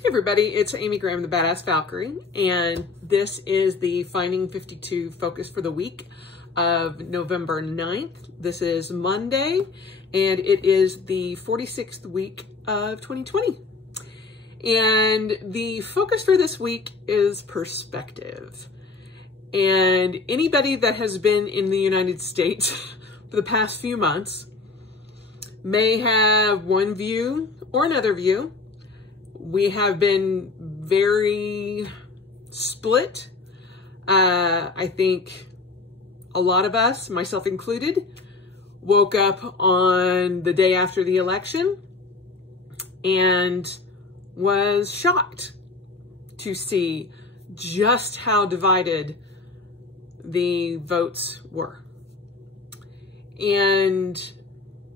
Hey everybody, it's Amy Graham, the Badass Valkyrie, and this is the Finding 52 focus for the week of November 9th. This is Monday, and it is the 46th week of 2020. And the focus for this week is perspective. And anybody that has been in the United States for the past few months may have one view or another view. We have been very split. I think a lot of us, myself included, woke up on the day after the election and was shocked to see just how divided the votes were. And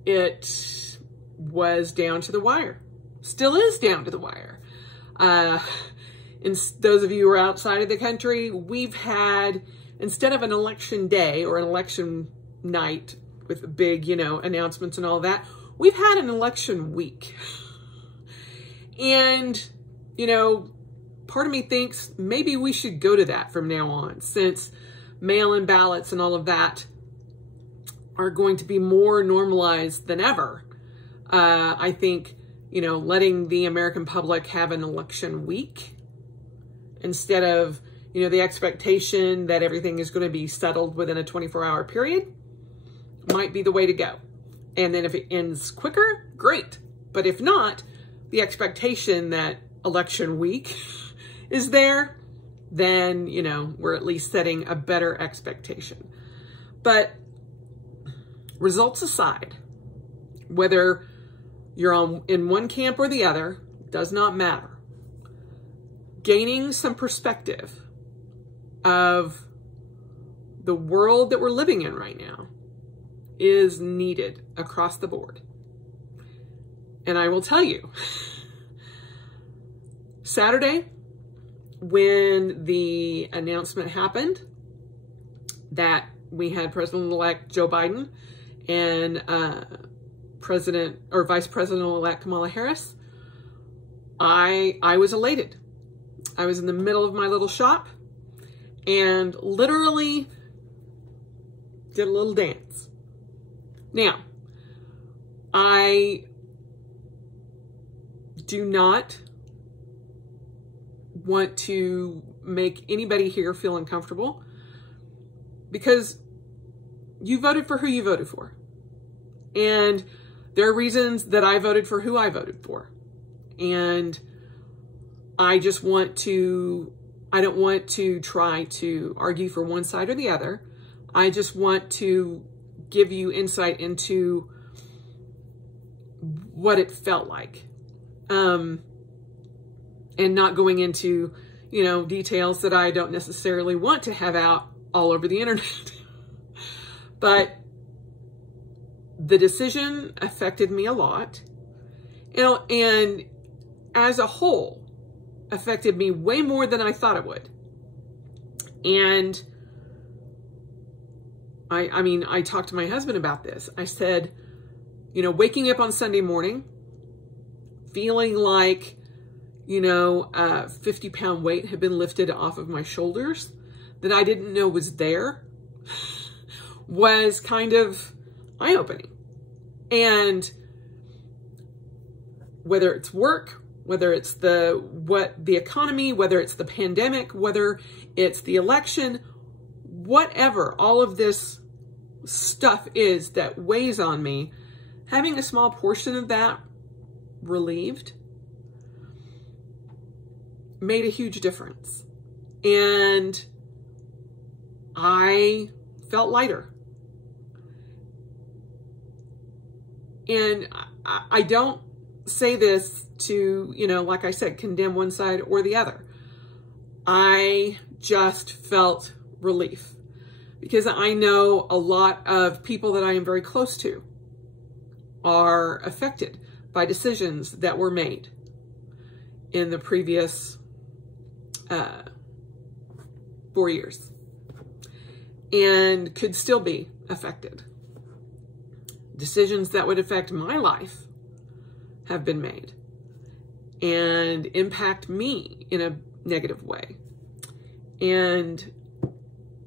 it was down to the wire. Still is down to the wire. And those of you who are outside of the country, we've had, instead of an election day or an election night with big, announcements and all that, we've had an election week. And, part of me thinks maybe we should go to that from now on, since mail-in ballots and all of that are going to be more normalized than ever. I think, letting the American public have an election week instead of, the expectation that everything is going to be settled within a 24-hour period might be the way to go. And then if it ends quicker, great. But if not, the expectation that election week is there, then, we're at least setting a better expectation. But results aside, whether you're in one camp or the other, does not matter. Gaining some perspective of the world that we're living in right now is needed across the board. And I will tell you, Saturday, when the announcement happened that we had President-elect Joe Biden and Vice President-elect Kamala Harris, I was elated. I was in the middle of my little shop and literally did a little dance. Now, I do not want to make anybody here feel uncomfortable, because you voted for who you voted for. And there are reasons that I voted for who I voted for. And I don't want to try to argue for one side or the other. I just want to give you insight into what it felt like. And not going into, details that I don't necessarily want to have out all over the internet. But the decision affected me a lot, and as a whole, affected me way more than I thought it would. And I talked to my husband about this. I said, waking up on Sunday morning, feeling like, a 50-pound weight had been lifted off of my shoulders that I didn't know was there, was kind of eye-opening. And whether it's work, whether it's the economy, whether it's the pandemic, whether it's the election, whatever all of this stuff is that weighs on me, having a small portion of that relieved made a huge difference. And I felt lighter. And I don't say this to, like I said, condemn one side or the other. I just felt relief, because I know a lot of people that I am very close to are affected by decisions that were made in the previous 4 years and could still be affected. Decisions that would affect my life have been made. and impact me in a negative way. And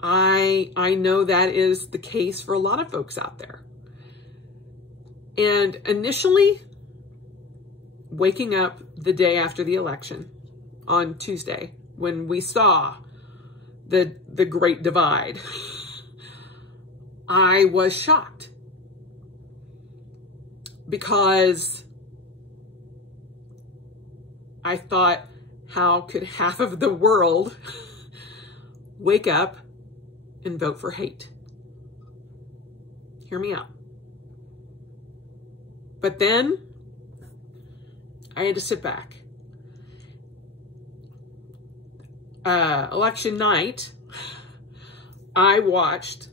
I know that is the case for a lot of folks out there. And initially, waking up the day after the election on Tuesday, when we saw the Great Divide, I was shocked, because I thought, how could half of the world wake up and vote for hate? Hear me out. But then I had to sit back. Election night, I watched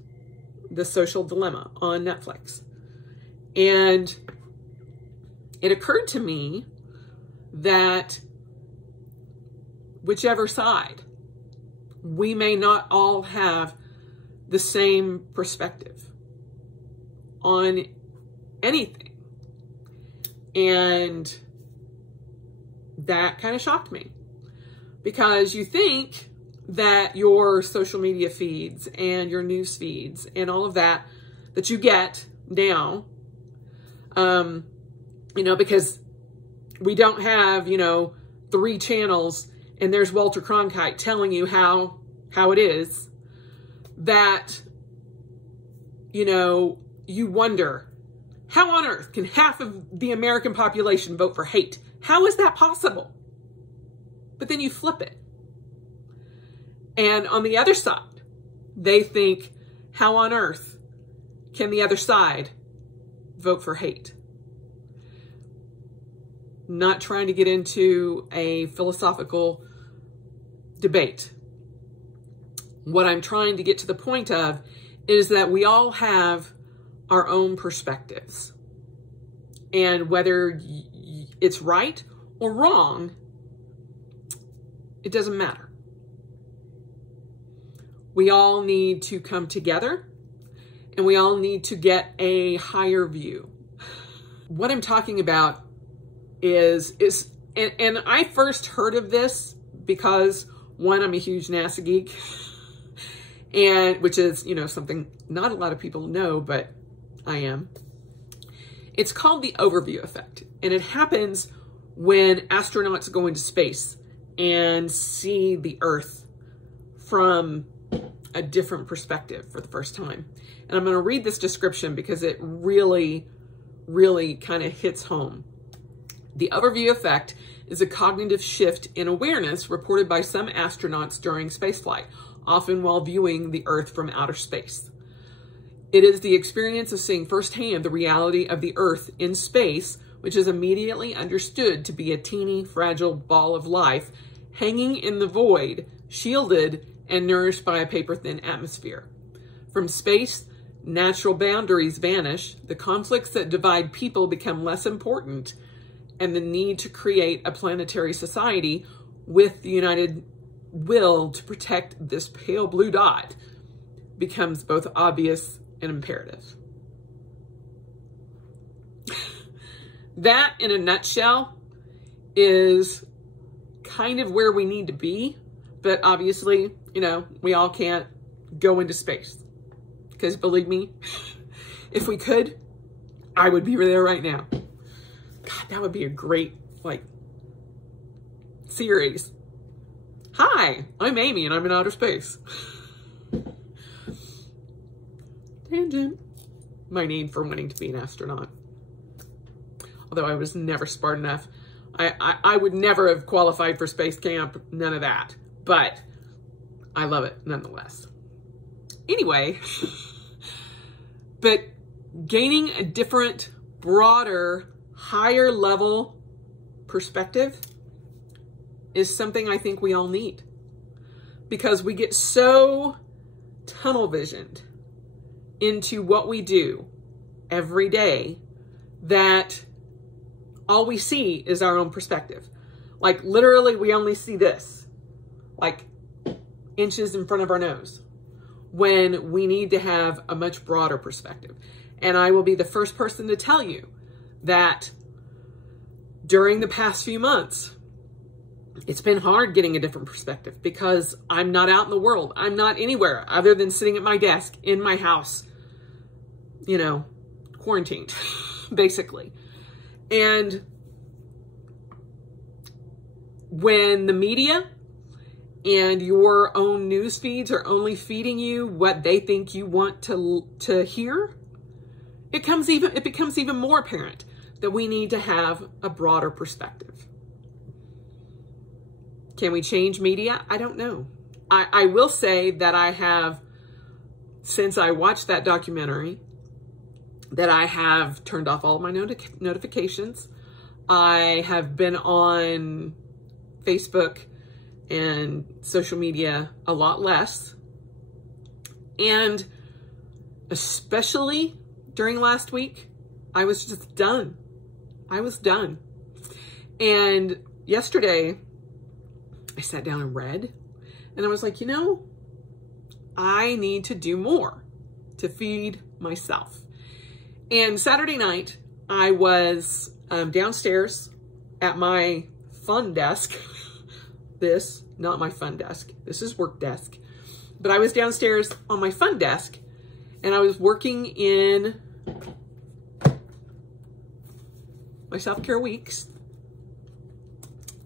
The Social Dilemma on Netflix. And it occurred to me that whichever side, we may not all have the same perspective on anything. And that kind of shocked me, because you think that your social media feeds and your news feeds and all of that you get now, because we don't have, 3 channels and there's Walter Cronkite telling you how it is, that, you wonder, how on earth can half of the American population vote for hate? How is that possible? But then you flip it. And on the other side, they think, how on earth can the other side vote for hate? Not trying to get into a philosophical debate. What I'm trying to get to the point of is that we all have our own perspectives. And whether it's right or wrong, it doesn't matter. We all need to come together, and we all need to get a higher view. What I'm talking about is and I first heard of this because, one, I'm a huge NASA geek, and which is, something not a lot of people know, but I am. It's called the overview effect, and it happens when astronauts go into space and see the Earth from a different perspective for the first time. And I'm going to read this description because it really, really kind of hits home. The overview effect is a cognitive shift in awareness reported by some astronauts during spaceflight, often while viewing the Earth from outer space. It is the experience of seeing firsthand the reality of the Earth in space, which is immediately understood to be a teeny, fragile ball of life hanging in the void, shielded and nourished by a paper-thin atmosphere. From space, natural boundaries vanish, the conflicts that divide people become less important, and the need to create a planetary society with the united will to protect this pale blue dot becomes both obvious and imperative. That, in a nutshell, is kind of where we need to be. But obviously, we all can't go into space. Because believe me, if we could, I would be there right now. God, that would be a great, series. Hi, I'm Amy and I'm in outer space. Tangent. My need for wanting to be an astronaut. Although I was never smart enough. I would never have qualified for space camp, none of that. But I love it nonetheless. Anyway, but gaining a different, broader, higher level perspective is something I think we all need. Because we get so tunnel visioned into what we do every day that all we see is our own perspective. Literally, we only see this. Inches in front of our nose, when we need to have a much broader perspective. And I will be the first person to tell you that during the past few months, it's been hard getting a different perspective because I'm not out in the world. I'm not anywhere other than sitting at my desk in my house, you know, quarantined, basically. And when the media and your own news feeds are only feeding you what they think you want to hear, it becomes even more apparent that we need to have a broader perspective. Can we change media? I don't know. I will say that I have, since I watched that documentary, that I have turned off all of my notifications. I have been on Facebook and social media a lot less. And especially during last week, I was just done. I was done. And yesterday, I sat down and read, and I was like, you know, I need to do more to feed myself. And Saturday night, I was downstairs at my fun desk. This, not my fun desk. This is work desk. But I was downstairs on my fun desk, and I was working in my self-care weeks.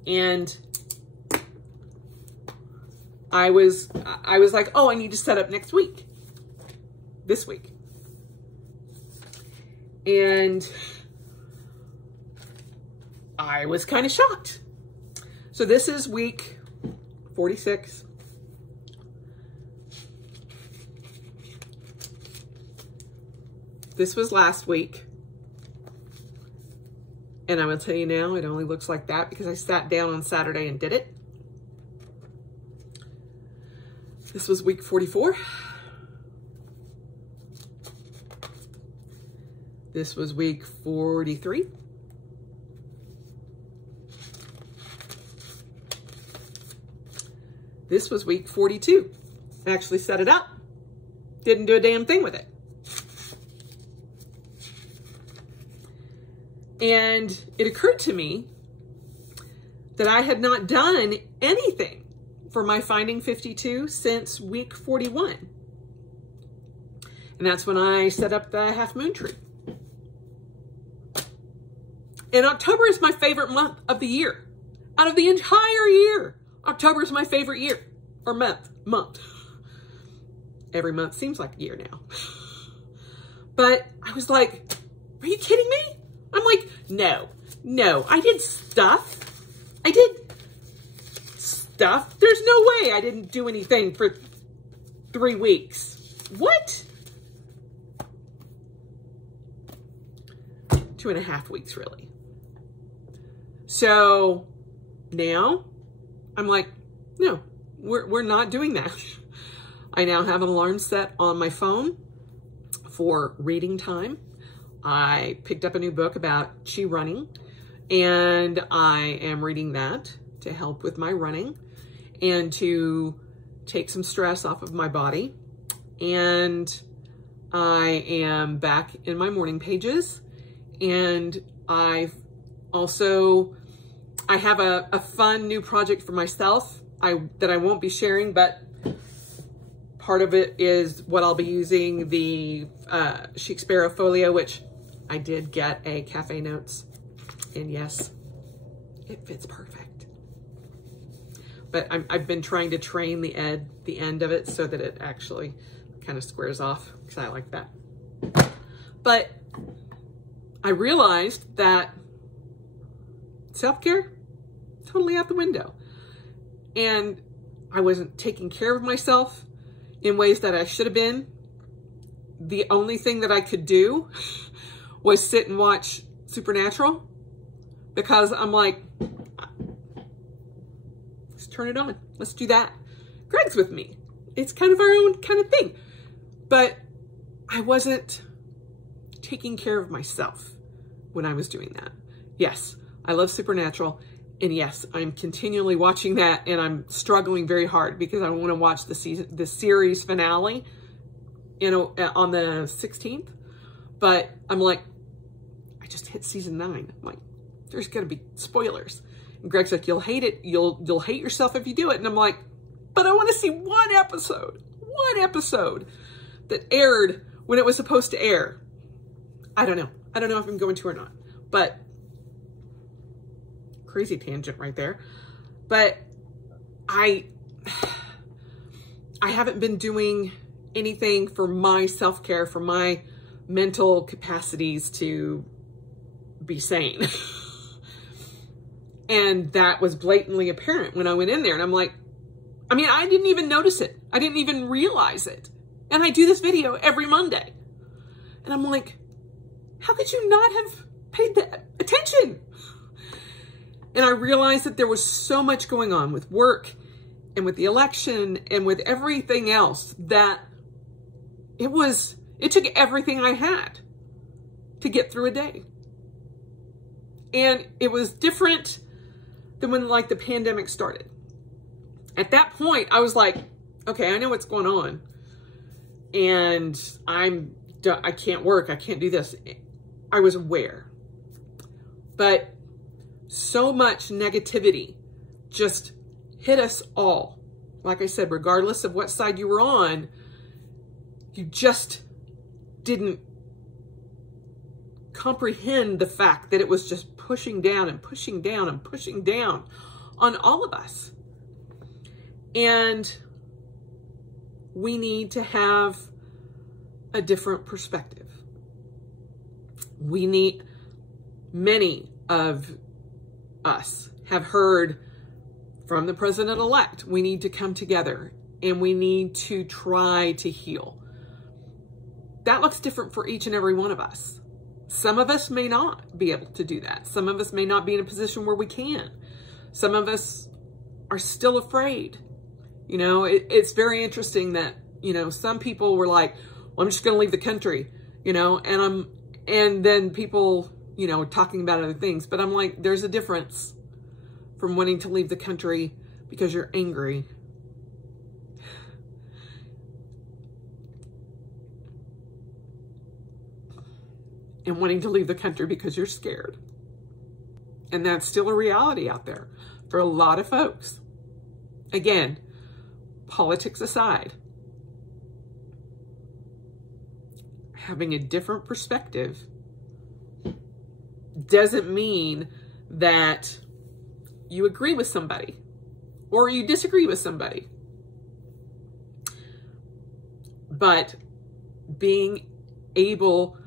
And I was like, oh, I need to set up next week, this week. And I was kind of shocked. So this is week 46. This was last week. And I will tell you now, it only looks like that because I sat down on Saturday and did it. This was week 44. This was week 43. This was week 42. I actually set it up. Didn't do a damn thing with it. And it occurred to me that I had not done anything for my Finding 52 since week 41. And that's when I set up the half moon tree. And October is my favorite month of the year. Out of the entire year, October is my favorite year, or month. Every month seems like a year now. But I was like, are you kidding me? I'm like, no, I did stuff. I did stuff. There's no way I didn't do anything for 3 weeks. What? 2.5 weeks, really. So now I'm like, no, we're not doing that. I now have an alarm set on my phone for reading time. I picked up a new book about chi running, and I am reading that to help with my running and to take some stress off of my body. And I am back in my morning pages, and I have a fun new project for myself that I won't be sharing, but part of it is what I'll be using, the Shakespeare folio, which I did get a Cafe Notes, and yes, it fits perfect. But I've been trying to train the end of it so that it actually kind of squares off, because I like that. But I realized that self-care, totally out the window. And I wasn't taking care of myself in ways that I should have been. The only thing that I could do was sit and watch Supernatural, because I'm like, let's turn it on. Let's do that. Greg's with me. It's kind of our own kind of thing. But I wasn't taking care of myself when I was doing that. Yes, I love Supernatural. And yes, I'm continually watching that, and I'm struggling very hard because I want to watch the series finale, on the 16th. But I'm like, I just hit season 9. I'm like, there's going to be spoilers. And Greg's like, you'll hate it. You'll hate yourself if you do it. And I'm like, but I want to see one episode that aired when it was supposed to air. I don't know. I don't know if I'm going to or not, but crazy tangent right there. But I haven't been doing anything for my self-care, for my mental capacities to be sane. And that was blatantly apparent when I went in there. And I'm like, I mean, I didn't even notice it. I didn't even realize it. And I do this video every Monday. And I'm like, how could you not have paid that attention? And I realized that there was so much going on with work and with the election and with everything else that it took everything I had to get through a day. And it was different than when like the pandemic started. At that point, I was like, okay, I know what's going on. And I can't work. I can't do this. I was aware. But so much negativity just hit us all. Like I said, regardless of what side you were on, you just didn't comprehend the fact that it was just pushing down and pushing down and pushing down on all of us. And we need to have a different perspective. Many of us have heard from the president-elect, we need to come together and we need to try to heal. That looks different for each and every one of us. Some of us may not be able to do that. Some of us may not be in a position where we can. Some of us are still afraid. You know, it's very interesting that, you know, some people were like, well, I'm just going to leave the country, you know, and then people, you know, talking about other things. But I'm like, there's a difference from wanting to leave the country because you're angry and wanting to leave the country because you're scared. And that's still a reality out there for a lot of folks. Again, politics aside, having a different perspective doesn't mean that you agree with somebody or you disagree with somebody. But being able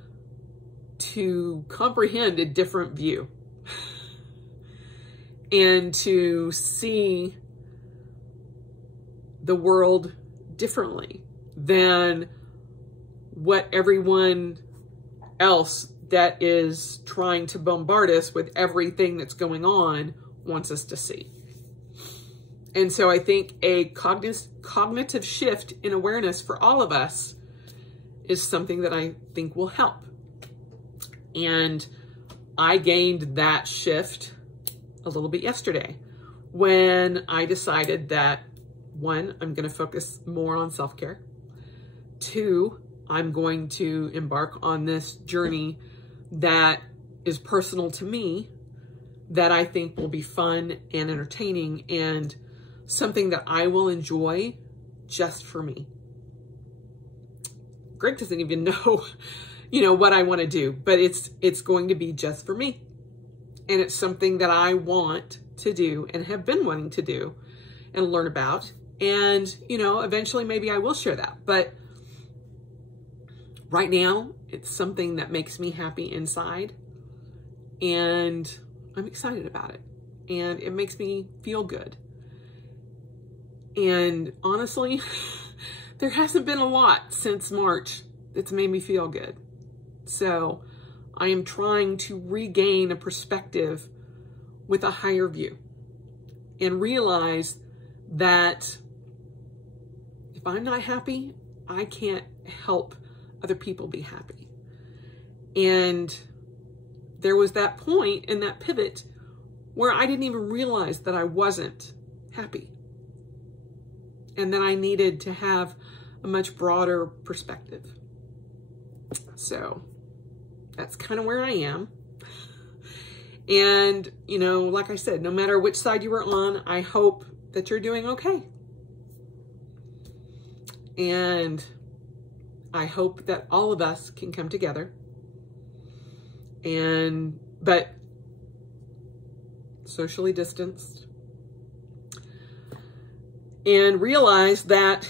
to comprehend a different view and to see the world differently than what everyone else that is trying to bombard us with everything that's going on wants us to see. And so I think a cognitive shift in awareness for all of us is something that I think will help. And I gained that shift a little bit yesterday when I decided that, one, I'm going to focus more on self-care. Two, I'm going to embark on this journey that is personal to me, that I think will be fun and entertaining and something that I will enjoy just for me. Greg doesn't even know, you know, what I want to do, but it's going to be just for me. And it's something that I want to do and have been wanting to do and learn about. And, you know, eventually maybe I will share that. But right now, it's something that makes me happy inside. And I'm excited about it. And it makes me feel good. And honestly, there hasn't been a lot since March that's made me feel good. So I am trying to regain a perspective with a higher view and realize that if I'm not happy, I can't help other people be happy. And there was that point in that pivot where I didn't even realize that I wasn't happy. And that I needed to have a much broader perspective. So that's kind of where I am. And, you know, like I said, no matter which side you were on, I hope that you're doing okay. And I hope that all of us can come together but socially distanced, and realize that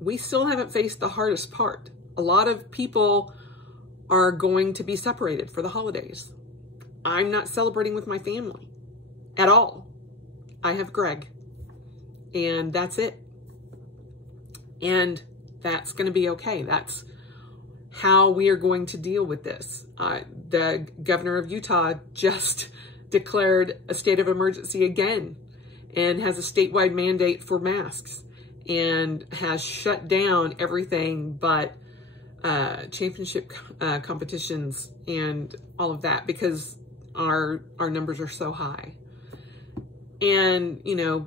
we still haven't faced the hardest part. A lot of people are going to be separated for the holidays. I'm not celebrating with my family at all. I have Greg, and that's it. And that's going to be okay. That's how we are going to deal with this. The governor of Utah just declared a state of emergency again and has a statewide mandate for masks and has shut down everything but championship competitions and all of that because our numbers are so high. And, you know,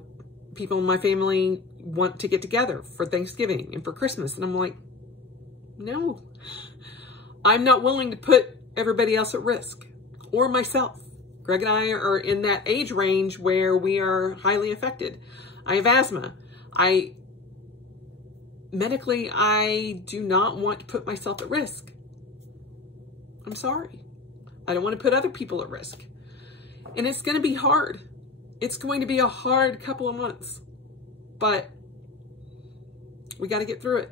people in my family want to get together for Thanksgiving and for Christmas. And I'm like, no, I'm not willing to put everybody else at risk or myself. Greg and I are in that age range where we are highly affected. I have asthma. Medically, I do not want to put myself at risk. I'm sorry. I don't want to put other people at risk. And it's going to be hard. It's going to be a hard couple of months, but we got to get through it.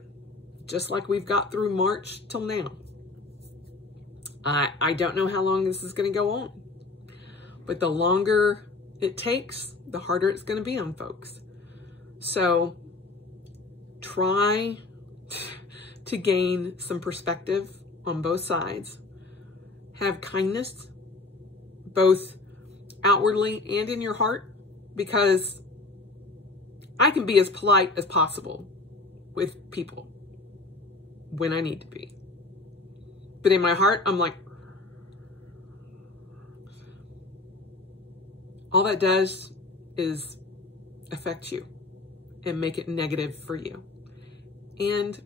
Just like we've got through March till now. I don't know how long this is going to go on, but the longer it takes, the harder it's going to be on folks. So try to gain some perspective on both sides. Have kindness, both outwardly and in your heart, because I can be as polite as possible with people when I need to be. But in my heart, I'm like, all that does is affect you and make it negative for you and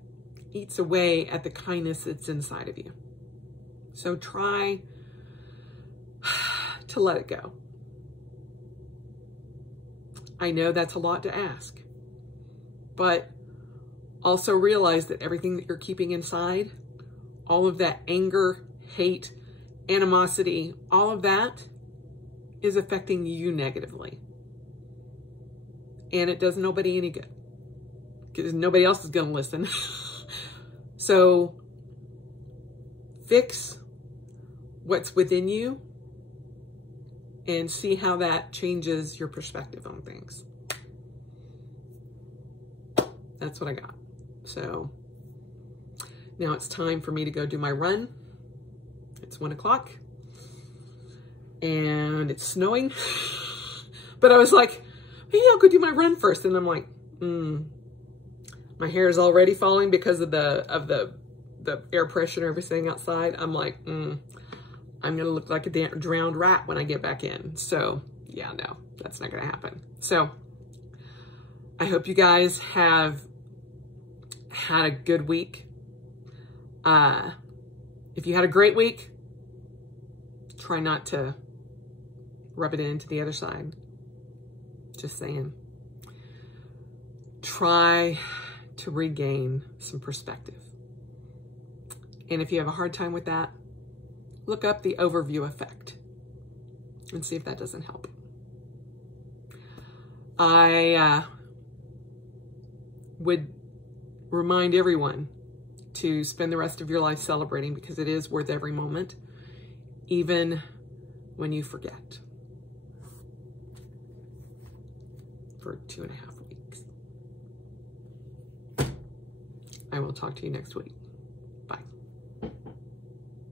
eats away at the kindness that's inside of you. So try to let it go. I know that's a lot to ask, but also realize that everything that you're keeping inside, all of that anger, hate, animosity, all of that is affecting you negatively. And it does nobody any good because nobody else is going to listen. So fix what's within you and see how that changes your perspective on things. That's what I got. So now it's time for me to go do my run. It's 1 o'clock and it's snowing. But I was like, maybe I'll go do my run first. And I'm like, my hair is already falling because of the air pressure and everything outside. I'm like, I'm going to look like a drowned rat when I get back in. So yeah, no, that's not going to happen. So I hope you guys have had a good week. If you had a great week, try not to rub it into the other side. Just saying. Try to regain some perspective. And if you have a hard time with that, look up the overview effect and see if that doesn't help. I would remind everyone to spend the rest of your life celebrating because it is worth every moment, even when you forget. For 2.5 weeks. I will talk to you next week.